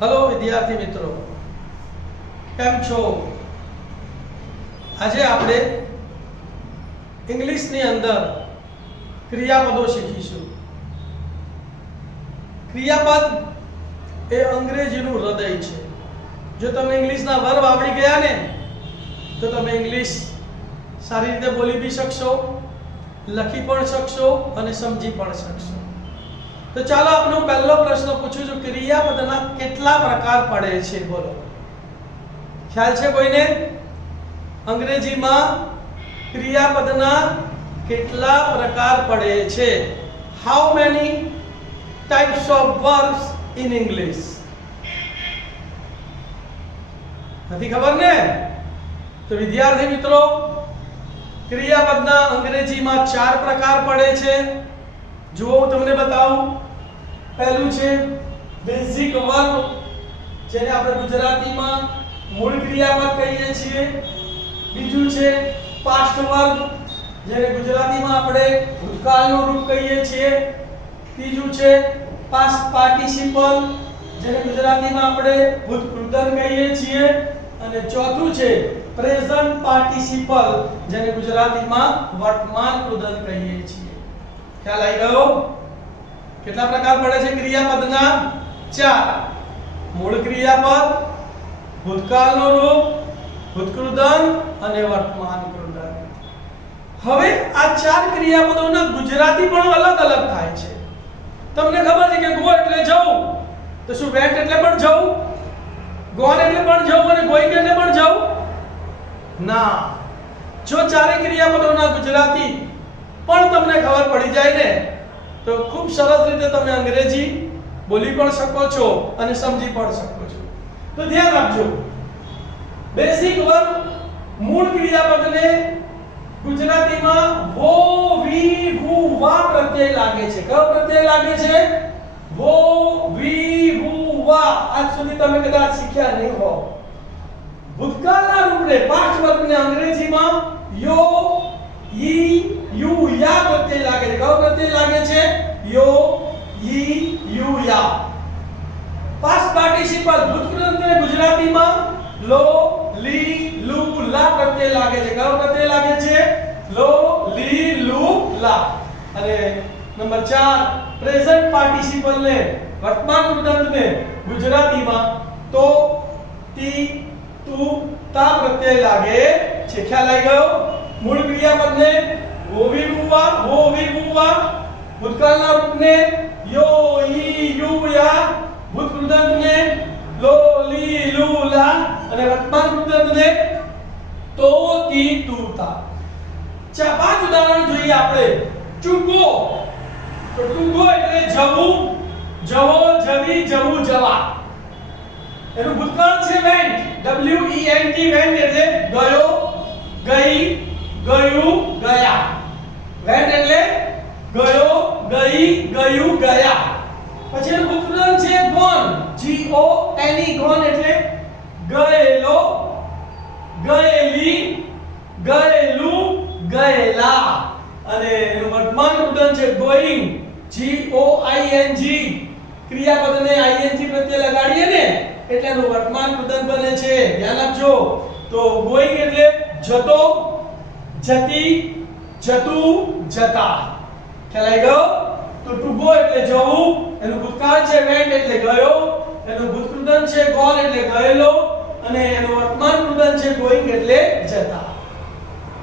Hello विद्यार्थी मित्रों, केम छो? आज आपणे इंग्लिश नी अंदर क्रियापदों शीखीशुं। क्रियापद ए अंग्रेजीनुं हृदय छे। जो तमे इंग्लिशना वर्ब आवड़ी गया ने तो तमे इंग्लिश सारी रीते बोली भी शकशो, लखी पण शकशो अने समजी पण शकशो। तो चालो आपनो पहलो प्रश्न पूछूं छुं, क्रियापदना केटला प्रकार पड़े छे? बोलो, ख्याल छे कोईने? अंग्रेजीमां क्रियापदना केटला प्रकार पड़े छे? How many types of verbs in English? નથી ખબર ને? તો વિદ્યાર્થી મિત્રો, ક્રિયાપદના અંગ્રેજીમાં 4 પ્રકાર પડે છે। જો હું તમને બતાવું, પહેલું છે બેઝિક વર્બ, જેને આપણે ગુજરાતીમાં મૂળ ક્રિયાપદ કહીએ છીએ। બીજું છે પાસ્ટ વર્બ, જેને ગુજરાતીમાં આપણે ભૂતકાળનું રૂપ કહીએ છીએ। ત્રીજું છે પાસ્ટ પાર્ટિસિપલ, જેને ગુજરાતીમાં આપણે ભૂતકૃદન કહીએ છીએ। અને ચોથું છે પ્રેઝન્ટ પાર્ટિસિપલ, જેને ગુજરાતીમાં વર્તમાન કૃદન કહીએ છીએ। ખ્યાલ આવી ગયો? કેટલા પ્રકાર પડે છે ક્રિયાપદના? 4। મૂળ ક્રિયાપદ, ભૂતકાળનું રૂપ, ભૂતકૃદન અને વર્તમાન કૃદન। હવે આ 4 ક્રિયાપદોના ગુજરાતી પણ અલગ અલગ થાય છે। તમને ખબર છે કે ગો એટલે જવું, તો શું વેન્ટ એટલે પણ જવું? ગોન એટલે પણ જવું અને ગોઈંગ એટલે પણ જવું? ના। જો 4 ક્રિયાપદોના ગુજરાતી પણ તમને ખબર પડી જાય ને, તો ખૂબ સરસ રીતે તમે અંગ્રેજી બોલી પણ શકો છો અને સમજી પણ શકો છો। તો ધ્યાન રાખજો, બેઝિક વર્બ મૂળ ક્રિયાપદને ગુજરાતીમાં વો વી વુ વા પ્રત્યય લાગે છે। કયો પ્રત્યય લાગે છે? વો વી વુ વા। આજ સુધી તમે કદાચ શીખ્યા નહીં હો। ભૂતકાળના રૂપને પાસ્ટ વર્બને અંગ્રેજીમાં યો ઈ યુ યા પ્રત્યય લાગે છે। કયો પ્રત્યય લાગે છે? યો ઈ યુ યા। પાસ્ટ પાર્ટિસિપલ ભૂતકૃદનને ગુજરાતીમાં લો લી લુ લા પ્રત્યય લાગે છે। કયો પ્રત્યય લાગે છે? લો લી લુ લા। અને નંબર 4 પ્રેઝન્ટ પાર્ટિસિપલ ને વર્તમાન કૃદનને ગુજરાતીમાં તો તી તુ તા પ્રત્યય લાગે છે। ખ્યાલ આવી ગયો? મૂળ ક્રિયાપદને વો વી વુવા, ભૂતકાળના રૂપને યો ઈ યુ યા, ભૂતકૃદનને લો લી લુ લા અને વર્તમાન કૃદનને તો તી તુ તા। 5 ઉદાહરણ જોઈએ આપણે। ટુ ગો, તો ટુ ગો એટલે જવું, જવો, જવી, જવું, જવા। એનું ભૂતકાળ છે vent, W E N T, vent એટલે ગયો, ગઈ, ગયું, ગયા। વેન્ટ એટલે ગયો, ગઈ, ગયું, ગયા। પછી એનું ભૂતકૃદન છે gone, G O N E, gone એટલે ગયેલો, ગયેલી, ગયેલું, ગયેલા। અને એનું વર્તમાન કૃદન છે going, G O I N G। ક્રિયાપદને ing પ્રત્યય લગાડીએ ને એટલે એનું વર્તમાન કૃદન બને છે। ધ્યાન આપજો। તો ગોઈંગ એટલે જતો, જતી, જતું, જતા। ખ્યાલ આવી ગયો? તો ટુ ગો એટલે જવું, એનું ભૂતકાળ છે વેન્ટ એટલે ગયો, એનું ભૂતકૃદન છે ગોન એટલે ગયેલો અને એનું વર્તમાન કૃદન છે ગોઈંગ એટલે જતા।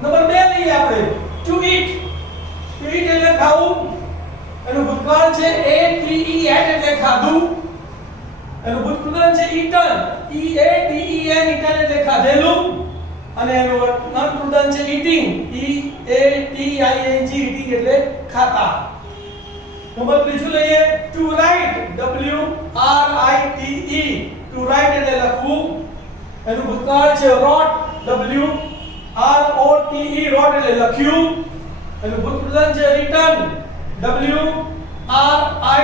નંબર 2 લઈએ આપણે, ટુ ઈટ। ટુ ઈટ એટલે ખાવું, એનું ભૂતકાળ છે A T E N એટલે ખાધું, એનું ભૂતકૃદન છે eaten, E A T E N, eaten એટલે ખાધેલું અને એનું વર્તમાન કૃદન છે eating, E A T I N G, eating એટલે ખાતા। નંબર 3 લઈએ, to write, W R I T E, to write એટલે લખવું, એનું ભૂતકાળ છે રોટ, W R O T E, રોટ એટલે લખ્યું, એનું ભૂતકૃદન છે return, W R I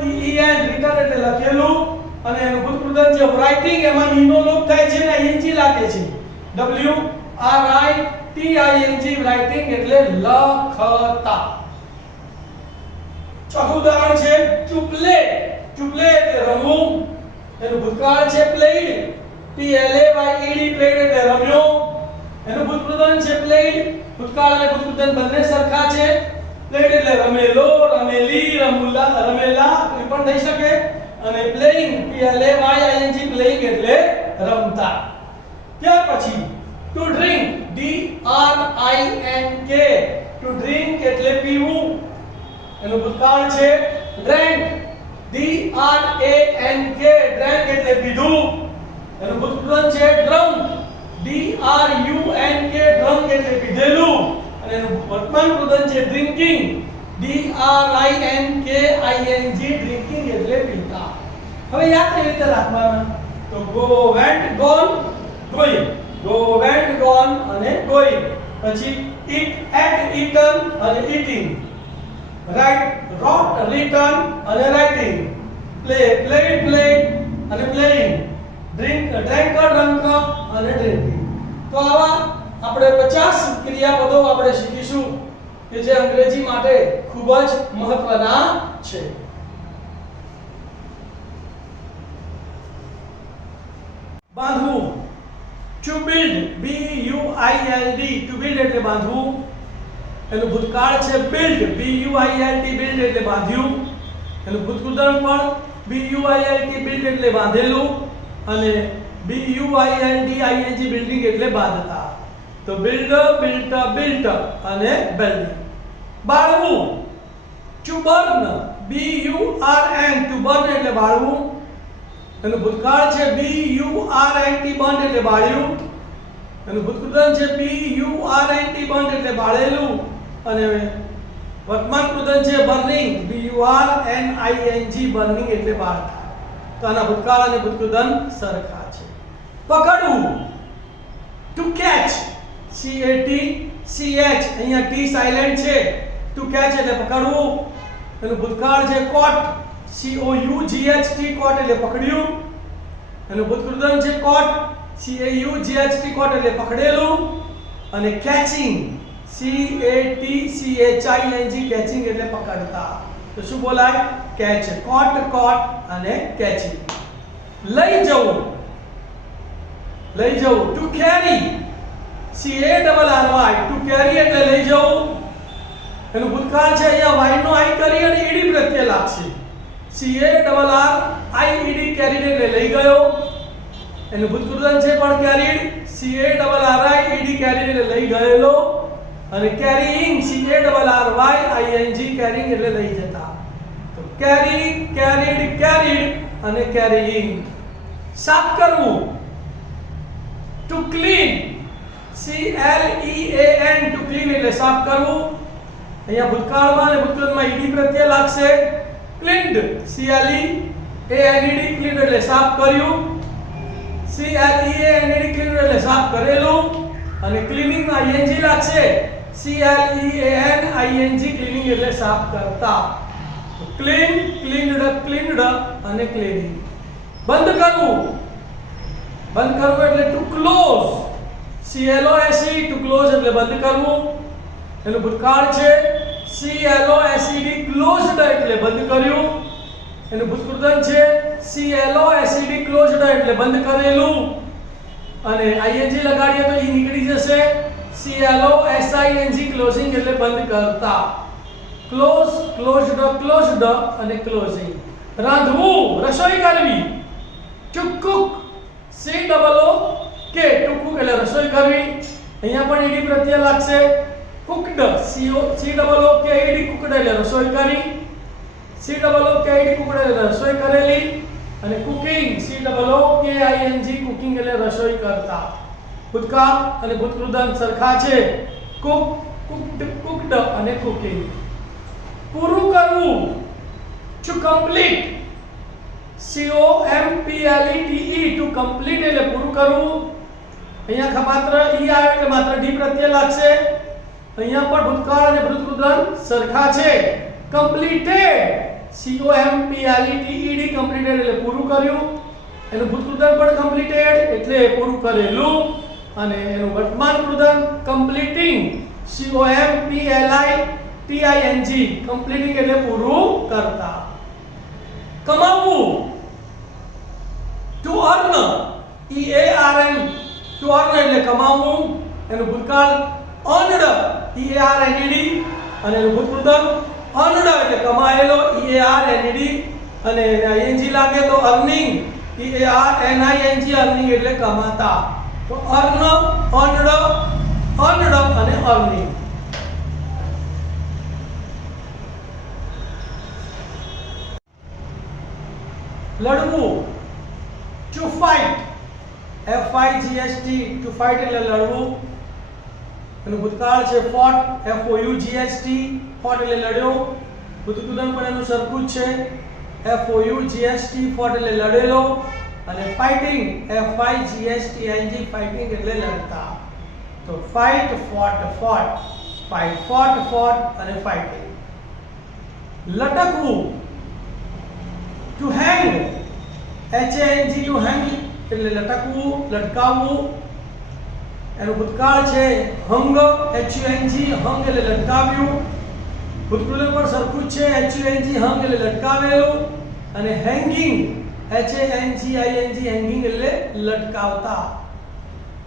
T E N, return એટલે લખેલું અને એનું ભૂતકૃદન છે રાઇટિંગ, એમાં ઈ નો લોપ થાય છે ને ing લાગે છે, W R I T I N G, writing એટલે લખતા। ચોથું ઉદાહરણ છે ટુ પ્લે, ટુ પ્લે એટલે રમવું, એનું ભૂતકાળ છે પ્લેડ, PLAYED પ્લેડ એટલે રમ્યો. એનું ભૂતકૃદન છે પ્લેડ, ભૂતકાળ અને ભૂતકૃદન બંને સરખા છે. પ્લેડ એટલે રમેલો, રમેલી, રમુલા, રમેલા કોઈ પણ થઈ શકે. અને પ્લેઇંગ PLAYING પ્લેઇંગ એટલે રમતા. ત્યાર પછી two drink DRINK two drink એટલે પીવું. એનું ભૂતકાળ છે ડ્રેન્ક DRANK ડ્રેન્ક એટલે પીધું. એનું ભૂતકૃદન છે ડ્રંક DRUNK ડ્રંક એટલે પીધેલું. અને એનું વર્તમાન કૃદન છે ડ્રિંકિંગ DRINKING ડ્રિંકિંગ એટલે પીતા. હવે યાદ કેવી રીતે રાખવાના? તો go went gone going, go went gone અને going. પછી eat ate eaten અને eating, write wrote written અને writing, play played played અને playing, drink drank drunk અને drinking. તો આવા આપણે 50 ક્રિયાપદો આપણે શીખીશું કે જે અંગ્રેજી માટે ખૂબ જ મહત્વના છે. બાંધવું, to build BUILD to build એટલે બાંધવું. એનું ભૂતકાળ છે build BUILD build એટલે બાંધ્યું. એનું ભૂતકૃદન પણ BUILD build એટલે બાંધેલું. અને BUILDING બિલ્ડિંગ એટલે બાંધતા. તો builder builder built અને building. બાળવું, to burn BURN to burn એટલે બાળવું. એનું ભૂતકાળ છે BURNT burnt એટલે બાળ્યું. એનું ભૂતકૃદન છે BURNT burnt એટલે બાળેલું. અને વર્તમાન કૃદન છે burning BURNING burning એટલે બાળતા. તો આના ભૂતકાળ અને ભૂતકૃદન સરખા છે. પકડવું, to catch CATCH અહીંયા T સાઇલેન્ટ છે. to catch એટલે પકડવું. એનું ભૂતકાળ છે caught COUGHT caught એટલે પકડ્યું. એનું ભૂતકૃદન છે caught CAUGHT caught એટલે પકડેલું. અને catching CATCHING catching એટલે પકડતા. તો શું બોલાય? catch, caught caught અને catching. લઈ જવું, લઈ જવું, to carry CARRY to carry એટલે લઈ જવું. એનું ભૂતકાળ છે અહીંયા y નો i કરી અને ed પ્રત્યય લાગશે. CARRIED carried એટલે લઈ ગયો. એનું ભૂતકૃદન છે પણ carried CARRIED carried એટલે લઈ ગયેલો. અને carrying CARRYING carrying એટલે લઈ જતા. તો carry, carried, carried અને carrying. સાફ કરવું, to clean CLEAN to clean એટલે સાફ કરવું. અહીંયા ભૂતકાળમાં અને ભૂતકાળમાં ed પ્રત્યય લાગશે. cleaned CLEANED cleaned એટલે સાફ કર્યું. CLEANED cleaned એટલે સાફ કરેલું. અને cleaning માં ing લાગશે. CLEANING cleaning એટલે સાફ કરતા. તો clean, cleaned, cleaned અને cleaning. બંધ કરવું, બંધ કરવું એટલે to close CLOSE to close એટલે બંધ કરવું. એનું ભૂતકાળ છે CLOSED closed એટલે બંધ કર્યું. એનું ભૂતકૃદન છે CLOSED closed એટલે બંધ કરેલું. અને ing લગાડીએ તો ઈ નીકળી જશે. CLOSING closing એટલે બંધ કરતા. close, closed, closed અને closing. રાંધવું, રસોઈ કરવી, to cook COOK to cook એટલે રસોઈ કરવી. અહીંયા પણ ed પ્રત્યય લાગશે. cooked COOKED cooked એટલે રસોઈ કરી. COOKED cooked એટલે રસોઈ કરેલી. અને cooking COOKING cooking એટલે રસોઈ કરતા. ભૂતકાળ અને ભૂતકૃદન સરખા છે. cook, cooked, cooked અને cooking. પૂરું કરવું, to complete COMPLETE to complete એટલે પૂરું કરવું. અહીંયા માત્ર e આવે એટલે માત્ર d પ્રત્યય લાગશે. અહીંયા પણ ભૂતકાળ અને ભૂતકૃદન સરખા છે. completed COMPLETED completed એટલે પૂરું કર્યું. એનું ભૂતકૃદન પણ completed એટલે પૂરું કરેલું. અને એનું વર્તમાન કૃદન completing COMPLITING completing એટલે પૂરું કરતા. કમાવવું ટુ અર્ન એટલે કમાવવું, એનું ભૂતકાળ earned EARNED, અને એનું ભૂતપૂર્વ earned એટલે કમાયેલો EARNED, અને ing લાગે તો earning EARNING, earning એટલે કમાતા. તો earn, earned, અને earning. લડવું, to fight, FIGHT, to fight એટલે લડવું, એનું ભૂતકાળ છે fought, FOUGHT, fought એટલે લડ્યો, ભૂતપૂર્વ પણ એનું સરખું જ છે, FOUGHT, fought એટલે લડેલો, અને fighting, FIGHTING, fighting એટલે લડતા. તો fight, fought, fight, fought, અને fighting. લટકવું, to hang, HANG, to hang એટલે લટકવું, લટકાવવું, એનું ભૂતકાળ છે hung, HUNG, hung એટલે લટકાવ્યું, ભૂતપૂર્વ પણ સરખું જ છે, HUNG, hung એટલે લટકાવેલું, અને hanging, HANGING, hanging એટલે લટકાવતા.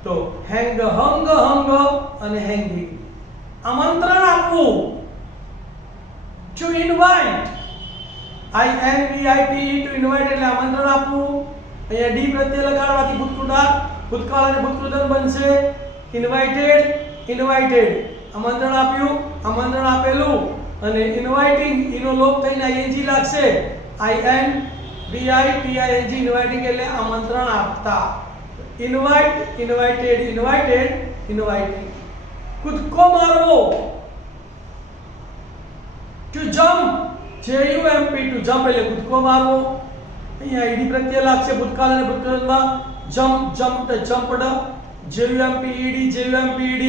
તો hang, hung, અને hanging. આમંત્રણ આપવું, to invite, INVITE, to invite એટલે આમંત્રણ આપવું. અહીંયા ડી પ્રત્યય લગાડવાથી ભૂતકાળ અને ભૂતપૂર્વ બનશે invited, આમંત્રણ આપ્યું, આમંત્રણ આપેલું, અને inviting, ઈનો લોપ થઈને ing લાગશે, INVITING, inviting એટલે આમંત્રણ આપતા. invite, inviting. કૂદકો મારવો, to jump, JUMP, to jump એટલે કૂદકો મારવો. અહીંયા ઈડી પ્રત્યય લાગશે ભૂતકાળ અને ભૂતપૂર્વમાં, jumped, JUMPED,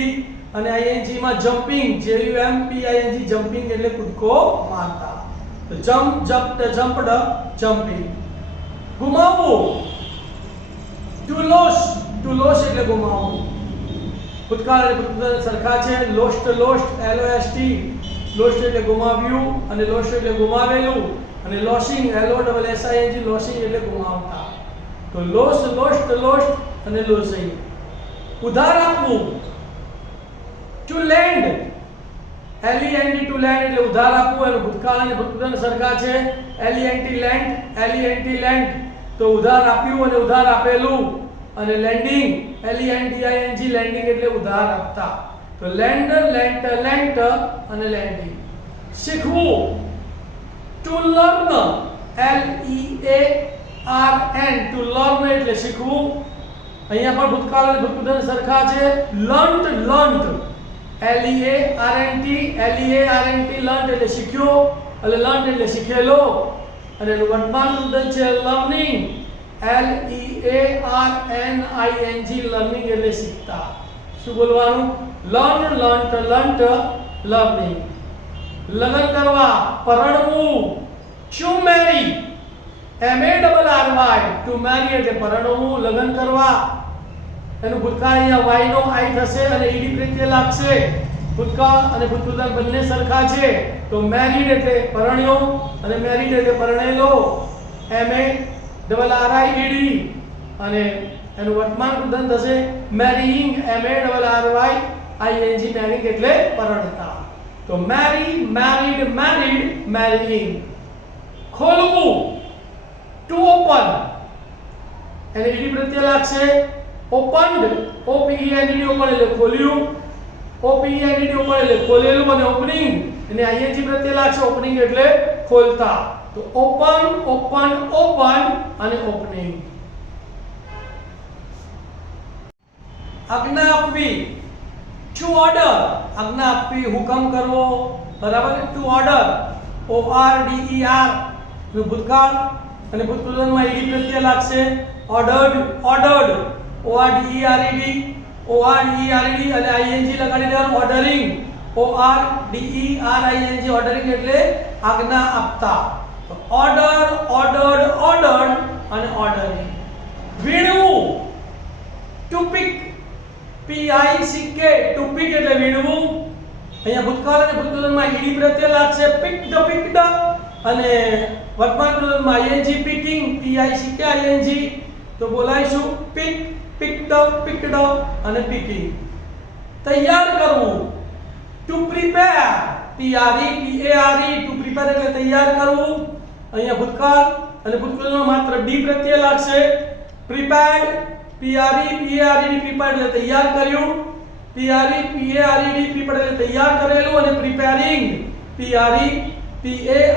અને ING માં jumping, JUMPING, jumping એટલે કૂદકો મારતા. તો jumped, jumping. ગુમાવવું, to lose એટલે ગુમાવવું, ભૂતકાળ અને ભૂતપૂર્વ સરખા છે, lost, LOST, lost એટલે ગુમાવ્યું, અને lost એટલે ગુમાવેલું, અને losing, LOSSING, losing એટલે ગુમાવતા. તો lost, અને losing. ઉધાર આપવું, to lend, LEND, to lend એટલે ઉધાર આપવું, એનું ભૂતકાળ અને ભૂતપૂર્વ સરખા છે, LENT, lent, તો ઉધાર આપ્યું અને ઉધાર આપેલું, અને lending, LENDING, lending એટલે ઉધાર આપતા. તો lend, lent, અને lending. શીખવું, to learn, LEARN, to learn એટલે શીખવું. અહીંયા પણ ભૂતકાળ અને ભૂતપૂર્વ સરખા છે, learnt, LEARNT, learnt એટલે શીખ્યો, એટલે learnt એટલે શીખેલો, અને એનું વર્તમાન મુદ્દત છે learning, LEARNING, learning એટલે શીખતા. શું બોલવાનું? learn, learnt, learning. લગ્ન કરવા, પરણવું, to marry, MARRY, to marry એટલે પરણવું, લગ્ન કરવા. એનું ભૂતકાળ અહીંયા y નો i થશે, અને ઈડી પ્રત્યય લાગશે, ભૂતકાળ અને ભૂતપૂર્વ બંને સરખા છે. તો married એટલે પરણ્યો, અને married એટલે પરણેલો, MARRIED, અને એનું વર્તમાન વૃદ્ધન થશે marrying, MARRYING, marrying એટલે પરણતા. તો marry, married, marrying. ખોલવું, to open, એને ઈડી પ્રત્યય લાગશે, opened, OPENED, open એટલે ખોલ્યું, OPENED open એટલે ખોલેલું, અને opening એને ING પ્રત્યય લાગશે, opening એટલે ખોલતા. તો open, અને opening. આજ્ઞા આપવી, to order, આજ્ઞા આપવી, હુકમ કરવો, બરાબર. to order, ORDER, નું ભૂતકાળ અને ભૂતપૂર્વમાં ઈડી પ્રત્યય લાગશે, ordered, ORDERED, અને ING લગાડી દેવાનું, ordering, ORDERING, ordering એટલે આજ્ઞા આપતા. તો ordered, અને ordering. વીણવું, to pick, PICK, to pick એટલે વીણવું. અહીંયા ભૂતકાળ અને ભૂતપૂર્વમાં ઈડી પ્રત્યય લાગશે, picked, અને વર્તમાન પૃથ્વીમાં ING, picking, PICK, ING. તો તો બોલાઈશું pick, picked up, picked up અને picking. તૈયાર કરવું, to prepare, PRE, PARE, to prepare એટલે તૈયાર કરવું. અહીંયા ભૂતકાળ અને ભૂતકાળમાં માત્ર D પ્રત્યય લાગશે. prepared, PRE, PARED, prepared એટલે તૈયાર કર્યું. PRE, PARED, prepared એટલે તૈયાર કરેલું. અને preparing, PRE,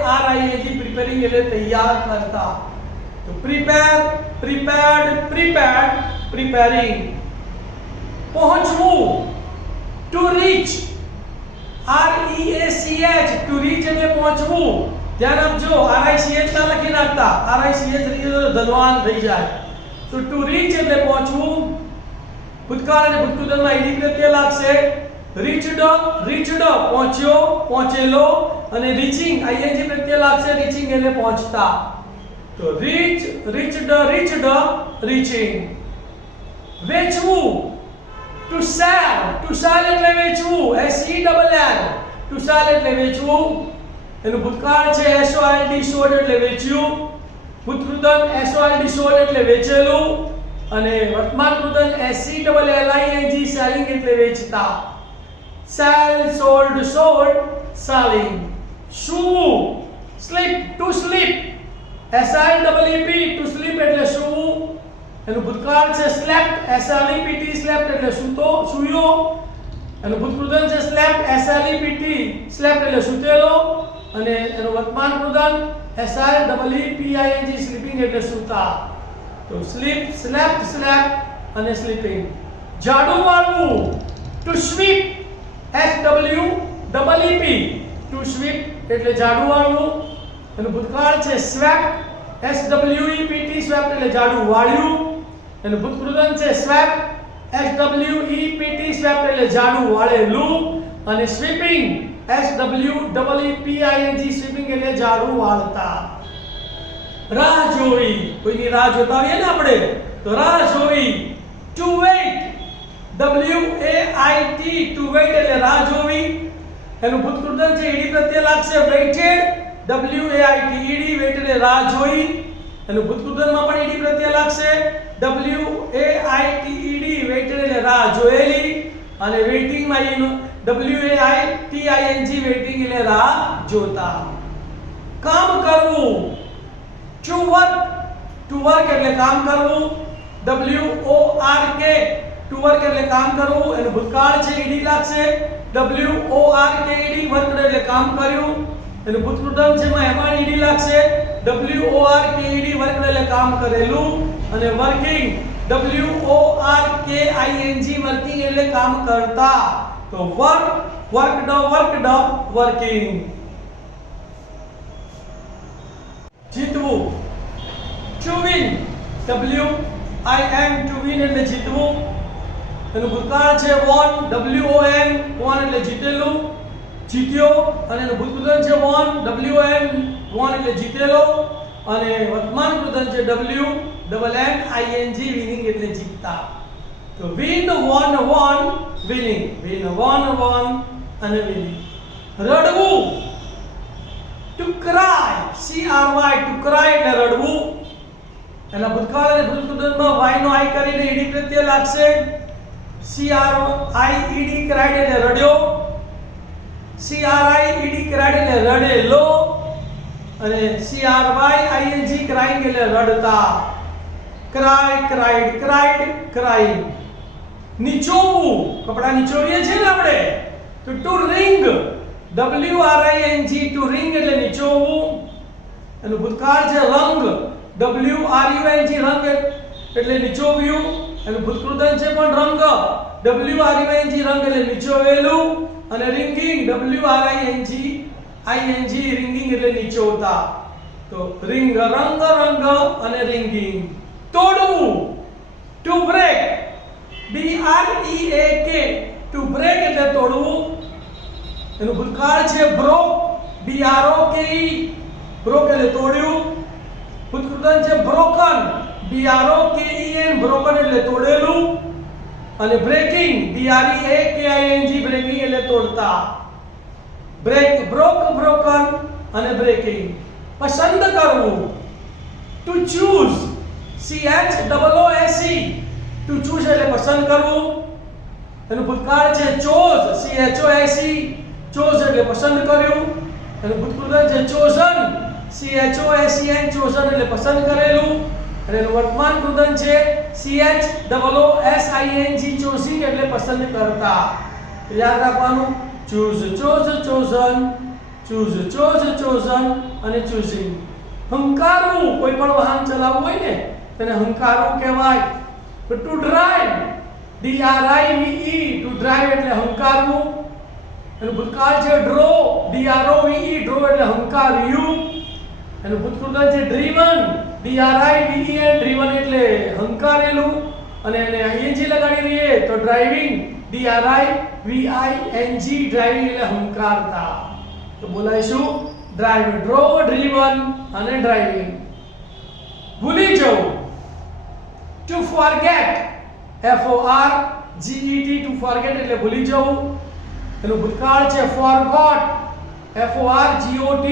PARING, preparing એટલે તૈયાર કરતા. તો prepare, prepared, prepared, preparing. પહોંચવું, to reach, REACH, to reach એટલે પહોંચવું. ધ્યાન આપજો, RICH ના લખી નાખતા, RICH લખી દો ધનવાન થઈ જાય. તો to reach એટલે પહોંચવું. ભૂતકાળ અને ભૂતકાળમાં ed પ્રત્યય લાગશે. reached, reached પહોંચ્યો, પહોંચેલો. અને reaching ing પ્રત્યય લાગશે. reaching એટલે પહોંચતા. તો reach, reached, reached, reaching. વેચવું, to sell, to sell એટલે વેચવું. SELL, to sell એટલે વેચવું. એનું ભૂતકાળ છે SOLD, sold એટલે વેચ્યું. ભૂતકૃદન SOLD, sold એટલે વેચેલું. અને વર્તમાન કૃદન SELLING, selling એટલે વેચતા. sell, sold, sold, selling. સૂવું, sleep, to sleep, SLEEP, to sleep એટલે સૂવું. એનું ભૂતકાળ છે slept, SLEPT, slept એટલે સૂતો, સૂયો. એનું ભૂતકૃદન છે slept, SLEPT, slept એટલે સૂતેલો. અને એનું વર્તમાન કૃદન SLEEPING, sleeping એટલે સૂતા. તો sleep, slept, slept અને sleeping. ઝાડુ મારવું, to sweep, SWEEP, to sweep એટલે ઝાડુ વાળવું. એનું ભૂતકાળ છે swept, SWEPT, swept એટલે ઝાડુ વાળ્યું. એનું ભૂતકૃદન છે swept, SWEPT, swept એટલે ઝાડુ વાળેલું. અને sweeping, SWEEPING, sweeping એટલે ઝાડુ વાળતા. રાહ જોવી, કોઈની રાહ જોતા હોઈએ ને આપણે, તો રાહ જોવી. to wait, WAIT, to wait એટલે રાહ જોવી. એનું ભૂતકૃદન છે ed પ્રત્યય લાગશે. waited, WAIT, ed, wait એટલે રાહ જોઈ. એનું ભૂતકૃદનમાં પણ ed પ્રત્યય લાગશે. WAIT, ed, waited એટલે રાહ જોયેલી. અને waiting માં એનું WAITING, waiting એટલે રાહ જોતા. કામ કરવું, to work, to work એટલે કામ કરવું. WORK, to work એટલે કામ કરવું. એનું ભૂતકાળ છે ed લાગશે. WORKED, work એટલે કામ કર્યું. એનું ભૂતકૃદન છે એમાં ed લાગશે. WORKED, work એટલે કામ કરેલું. અને working, WORKING, working એટલે કામ કરતા. તો work, worked, worked, working. જીતવું, to win, WIN, to win એટલે જીતવું. એનું ભૂતકાળ છે won, WON, won એટલે જીતેલું, જીત્યો. અને એનું ભૂતકૃદન છે won, WON, won એટલે જીતેલો. અને વર્તમાન કૃદન છે WNNING, winning એટલે જીતતા. તો win, won, won, winning, win, won, won અને winning. રડવું, to cry, CRY, to cry એટલે રડવું. એના ભૂતકાળ અને ભૂતકૃદનમાં y નો i કરીને ed પ્રત્યય લાગશે. CRIED, cried એટલે રડ્યો. CRIED, cried એટલે રડેલો. અને CRYING, crying એટલે રડતા. cry, cried, cried, crying. નીચોવું, કપડા નીચોવીએ છીએ ને આપણે, તો to wring, WRING, to wring એટલે નીચોવું. એનું ભૂતકાળ છે રંગ, WRUNG, રંગ એટલે નીચોવ્યું. એનું ભૂતકૃદન છે પણ રંગ, WRUNG, રંગ એટલે નીચોવેલું. અને રિંગિંગ, WRING, રિંગિંગ એટલે નીચોવતા. તો રિંગ, રંગ, રંગ અને રિંગિંગ. તોડવું, to break, BREAK, to break એટલે તોડવું. એનું ભૂતકાળ છે broke, BROKE, broke એટલે તોડ્યું. ભૂતકૃદન છે broken, BROKEN, broken એટલે તોડેલું. અને breaking, BREAKING, breaking એટલે તોડતા. break, broke, broken અને breaking. પસંદ કરવું, to choose, CHOOSE to choose એટલે પસંદ કરવું. એનું ભૂતકાળ છે chose, CHOSE chose એટલે પસંદ કર્યું. એનું ભૂતકાળ છે chosen, CHOSEN chosen એટલે પસંદ કરેલું. અને એનું વર્તમાન કૃદંત છે CHOOSING choosing એટલે પસંદ કરતા. યાદ રાખવાનું choose, chose, chosen, choose, chose, chosen અને choosing. હંકારવું, કોઈ પણ વાહન ચલાવવું હોય ને તેને હંકારવું કહેવાય. to drive, DRIVE to drive એટલે હંકારવું. એનું ભૂતકાળ છે draw, DROVE draw એટલે હંકાર્યું. એનું ભૂતકાળ છે driven, DRIVEN driven એટલે હંકારેલું. અને એને ing લગાડી દઈએ તો driving, DRIVING driving એટલે હંકારતા. તો બોલાઈશું drive, draw, driven અને driving. ભૂલી જવું, to forget, FORGET to forget એટલે ભૂલી જવું. એનું ભૂતકાળ છે forgot, FORGOT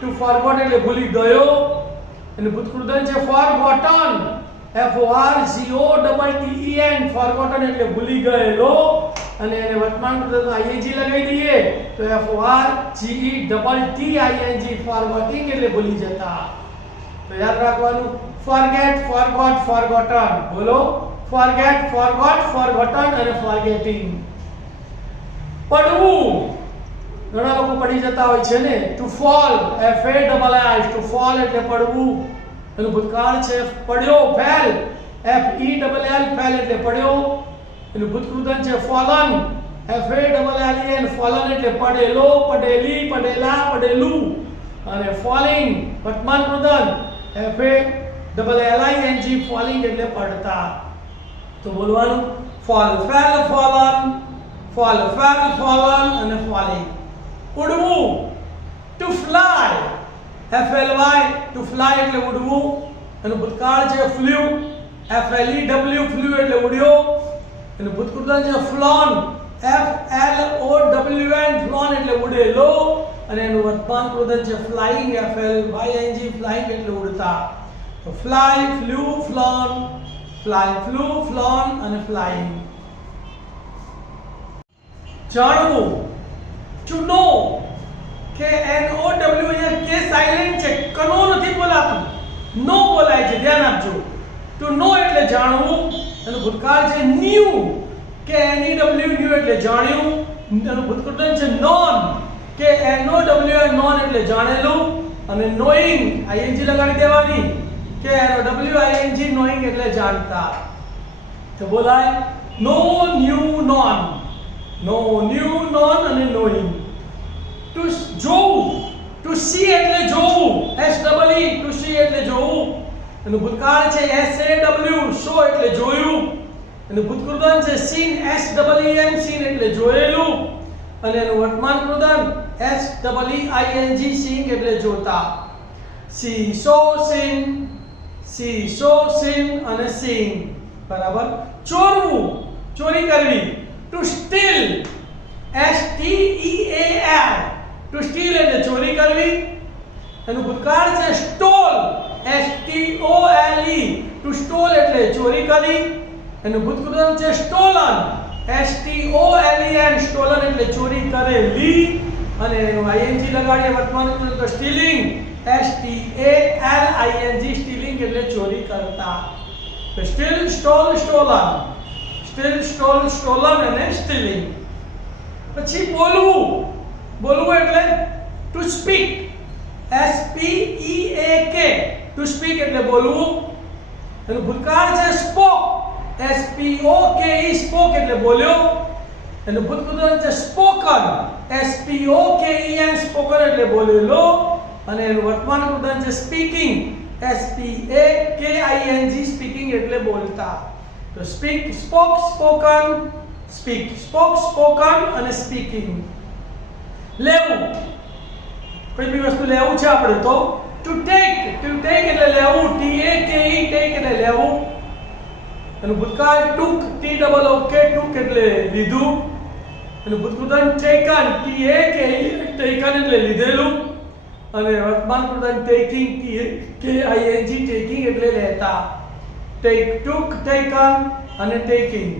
to forgot એટલે ભૂલી ગયો. એનું ભૂતકાળ છે forgotten, FORGOTTEN forgotten એટલે ભૂલી ગયેલો. અને એને વર્તમાન કૃતમાં ing લગાવી દઈએ તો FORGETTING forgetting એટલે ભૂલી જતા. તો યાદ રાખવાનું forget, forgot, forgotten. બોલો forget, forgot, forgotten અને forgetting. પડવું, ઘણા લોકો પડી જતા હોય છે ને. to fall, FALL to fall એટલે પડવું. એનું ભૂતકાળ છે પડ્યો, fell, FELL fell એટલે પડ્યો. એનું ભૂતકૃત છે fallen, FALLEN fallen એટલે પડેલો, પડેલી, પડેલા, પડેલું. અને falling વર્તમાન કૃત FALLING falling એટલે પડતા. તો બોલવાનું fall, fell, fallen, fall, fell, fallen અને falling. ઉડવું, to fly, FLY to fly એટલે ઉડવું. એનું ભૂતકાળ છે flew, FLEW flew એટલે ઉડ્યો. એનું ભૂતકૃત છે flown, FLOWN flown એટલે ઉડેલો. અને એનું વર્તમાન કૃત છે flying, FLYING flying એટલે ઉડતા. તો fly, flew, flown, fly, flew, flown અને flying. જાણવું, to know, KNOW અહીંયા કે સાયલેન્ટ છે, કનો નથી બોલાતું, નો બોલાય છે, ધ્યાન આપજો. to know એટલે જાણવું. એનું ભૂતકાળ છે knew, KNEW knew એટલે જાણ્યું. એનું ભૂતકાળ છે known, KNOWN known એટલે જાણેલું. અને knowing ing લગાડી દેવાની, KNOWING knowing એટલે જાણતા. તો બોલાય know, knew, known, know, knew, known અને knowing. to જોવું, to see એટલે જોવું, SEE to see એટલે જોવું. એનું ભૂતકાળ છે SAW show એટલે જોયું. એનું ભૂતકૃત છે seen, SEEN seen એટલે જોયેલું. અને એનું વર્તમાન કૃત SEEING seeing એટલે જોતા. see, saw, seen, see, saw, seen અને seeing. બરાબર. ચોરવું, ચોરી કરવી, to steal, STEAL to steal એટલે ચોરી કરવી. એનું ભૂતકાળ છે stole, STOLE to stole એટલે ચોરી કરી. એનું ભૂતકૃત છે stolen, STOLEN stolen એટલે ચોરી કરેલી. અને એનું ing લગાડીએ વર્તમાન કૃત તો stealing, STALING stealing એટલે ચોરી કરતા. તો steal, stole, stolen, steal, stole, stolen અને stealing. પછી બોલવું, બોલવું એટલે to speak, SPEAK to speak એટલે બોલવું. એનું ભૂતકાળ છે spoke, SPOKE spoke એટલે બોલ્યો. એનું ભૂતકાળ છે spoken, SPOKEN spoken એટલે બોલેલો. અને એનું વર્તમાન કૃત છે speaking, SPAKING speaking એટલે બોલતા. તો speak, spoke, spoken, speak, spoke, spoken અને speaking. લેવું, કોઈ બી વસ્તુ લેવું છે આપણે તો to take એટલે લેવું, TAKE take એટલે લેવું. એનું ભૂતકાળ took, TOOK took એટલે લીધું. એનું ભૂતકૃત taken, TAKE taken એટલે લીધેલું. અને વર્તમાન કૃત taking, TKING taking એટલે લેતા. ટેક, took, taken અને taking,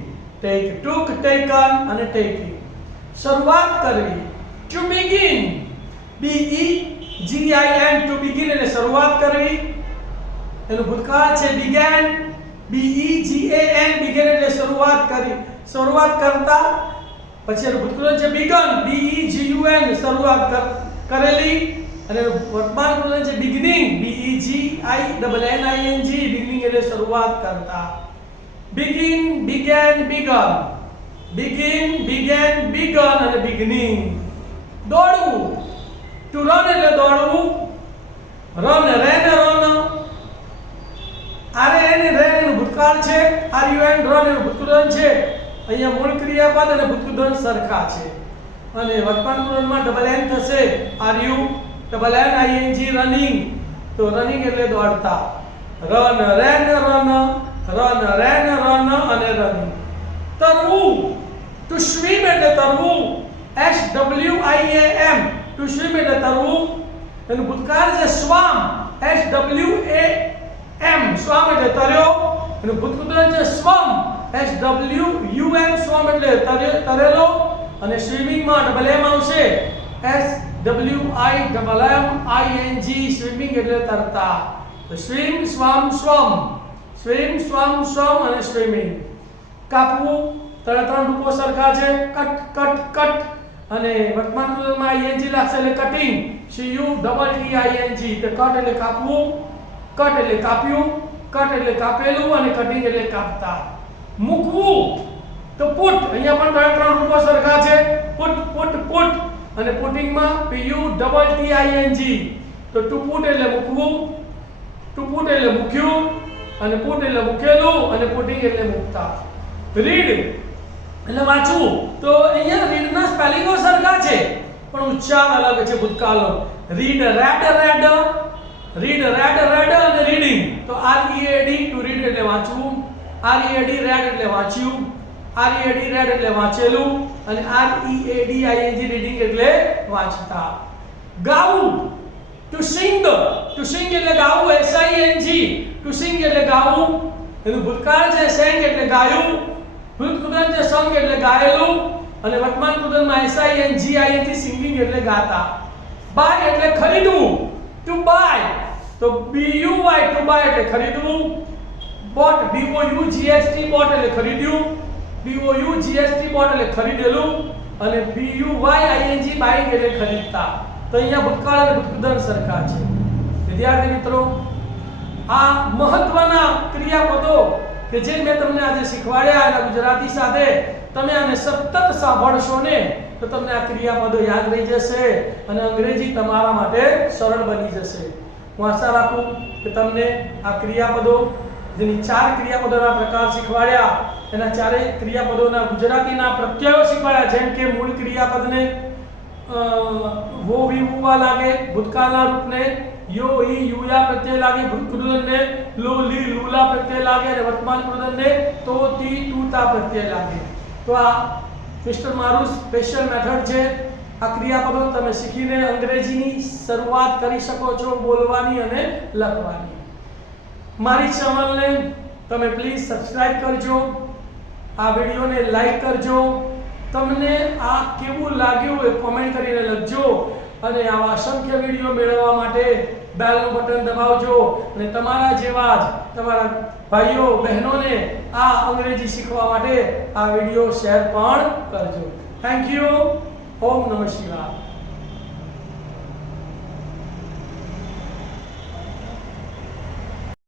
take, took, taken અને taking. શરૂઆત કરવી, to begin, begin, to begin એટલે શરૂઆત કરવી. એનું ભૂતકાળ છે began, began, begin એટલે શરૂઆત કરી, શરૂઆત કરતા. પછી એનું ભૂતકાળ છે begun, begun, શરૂઆત કરેલી. અને વર્તમાન કાળ છે beginning, beginning, beginning એટલે શરૂઆત કરતા. begin, began, begun, begin, began, begun અને beginning. દોડવું, to run એટલે દોડવું, run, ran, run. RAN એનું ભૂતકાળ છે, RUN રન એનું ભૂતકાળ છે. અહીંયા મૂળ ક્રિયાપદ અને ભૂતકાળ સરખા છે. અને વર્તમાન કાળમાં ડબલ N થશે, RU double N ING running. તો રનિંગ એટલે દોડતા, રન, રેન, રન, રન, રેન, રન અને રનિંગ. તરવું, ટુ સ્વિમ એટલે તરવું, SWIAM, ટુ સ્વિમ એટલે તરવું. એનું ભૂતકાળ છે સ્વામ, SWAM, સ્વામ એટલે તર્યો. એનું ભૂતકાળ છે સ્વમ, SWUM, સ્વમ એટલે તરેલો. અને સ્વિમિંગ માં ડબલ M આવશે, SWIMMING, સ્વિમિંગ એટલે તરતા. તો સ્વિમ, સ્વામ, સ્વમ, સ્વિમ, સ્વામ, સ્વમ અને સ્વિમિંગ. કાપવું, ત્રણ રૂપો સરખા છે, કટ, કટ, કટ. અને વર્તમાન કાળમાં ING લાગશે એટલે કટિંગ, CUTTING. તો કટ એટલે કાપવું, કટ એટલે કાપ્યું, કટ એટલે કાપેલું અને કટિંગ એટલે કાપતા. મૂકવું, તો પુટ, અહીંયા પણ ત્રણ રૂપો સરખા છે, પુટ, પુટ, પુટ. અને પુટિંગ માં PUTTING. તો ટુ પુટ એટલે મૂકવું, ટુ પુટ એટલે મૂક્યું અને પુટ એટલે મૂકેલું અને પુટિંગ એટલે મૂકતા. રીડ એટલે વાંચવું. તો અહીંયા રીડ ના સ્પેલિંગો સરખા છે પણ ઉચ્ચાર અલગ છે ભૂતકાળનો. Read, read, read, read, read, read અને રીડિંગ. તો READ ટુ રીડ એટલે વાંચવું, READ રેડ એટલે વાંચ્યું, READ રેડ એટલે વાંચેલું અને READING રીડિંગ એટલે વાંચતા. ગાવું, ટુ સિંગ, ટુ સિંગ એટલે ગાવું, SING, ટુ સિંગ એટલે ગાવું. એનું ભૂતકાળ છે sang એટલે ગાયું, ભૂતકાળ છે sung એટલે ગાયેલું અને વર્તમાન કાળમાં SINGING સિંગિંગ એટલે ગાતા. બાય એટલે ખરીદવું, ટુ બાય. તો BUY ટુ બાય એટલે ખરીદવું. બોટ, BOUGHT બોટ એટલે ખરીદ્યું, BOUGHT બોટ એટલે ખરીદેલું અને BUYING બાઇંગ એટલે ખરીદતા. તો અહીંયા ભૂતકાળ અને ભૂતકાળ સરખા છે. વિદ્યાર્થી મિત્રો, આ મહત્વના ક્રિયાપદો કે જે મેં તમને આજે શીખવાડ્યા એના ગુજરાતી સાથે તમે આને સતત સાંભળશો ને તો તમને આ ક્રિયાપદો યાદ રહી જશે અને અંગ્રેજી તમારા માટે સરળ બની જશે. હું આશા રાખું કે તમને આ ક્રિયાપદો, જેની 4 ક્રિયાપદોના પ્રકાર શીખવાડ્યા, એના 4 ક્રિયાપદોના ગુજરાતીના પ્રત્યયો શીખવાડ્યા. જેમ કે મૂળ ક્રિયાપદને વો વી વુવા લાગે, ભૂતકાળના રૂપને યો ઈ યુયા પ્રત્યય લાગે, ભૂતકાળને લો લી લુલા પ્રત્યય લાગે અને વર્તમાન કાળને તો તી તુતા પ્રત્યય લાગે. તો આ મિસ્ટર મારું સ્પેશિયલ મેથડ છે. આ ક્રિયાપદો તમે શીખીને અંગ્રેજીની શરૂઆત કરી શકો છો, બોલવાની અને લખવાની. મારી ચેનલને તમે પ્લીઝ સબસ્ક્રાઇબ કરજો, આ વિડિયોને લાઈક કરજો. તમને આ કેવું લાગ્યું એ કોમેન્ટ કરીને લખજો અને આવા અસંખ્ય વિડિયો મેળવવા માટે બેલનું બટન દબાવજો અને તમારા જેવા જ તમારા ભાઈઓ બહેનોને આ અંગ્રેજી શીખવા માટે આ વિડિયો શેર પણ કરજો. Thank you. ઓમ નમઃ શિવાય.